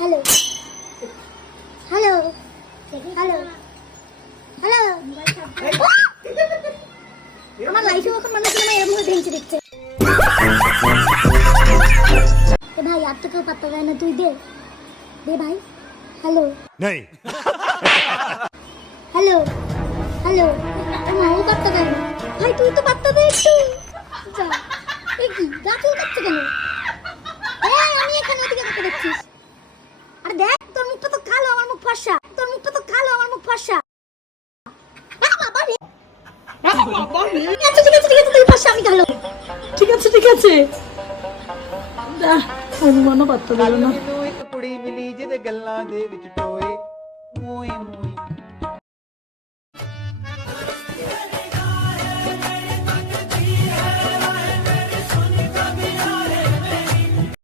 Hello hello hello hello আমার লাইফে এখন মানুষ মানে এরকম ভাবে ভেঙে দিচ্ছে এ ভাই আর তো কেউ পাত্তা দেয় না, তুই দে দে ভাই। হ্যালো नहीं হ্যালো হ্যালো ও পাত্তা দেয় না ভাই, তুই তো পাত্তা দে একটু। যা এ কি গা চুলকাচ্ছে কেন? আমি এখানে ওদিকে দেখতে দেখছিস? আরে দেখ তোর মুখটা তো কালো, আমার মুখ ফর্সা। তোর মুখটা তো কালো, আমার মুখ ফর্সা। বাবা রে আচ্ছা ঠিক আছে ঠিক আছে, তুই ফর্সা আমি কালো। ঠিক আছে ঠিক আছে। অনুমানও পাত্তা দিল না। ਮੈਨੂੰ ਇੱਕ ਕੁੜੀ ਮਿਲੀ ਜਿਹਦੇ ਗੱਲਾਂ ਦੇ ਵਿੱਚ ਟੋਏ ਮੂੰਹ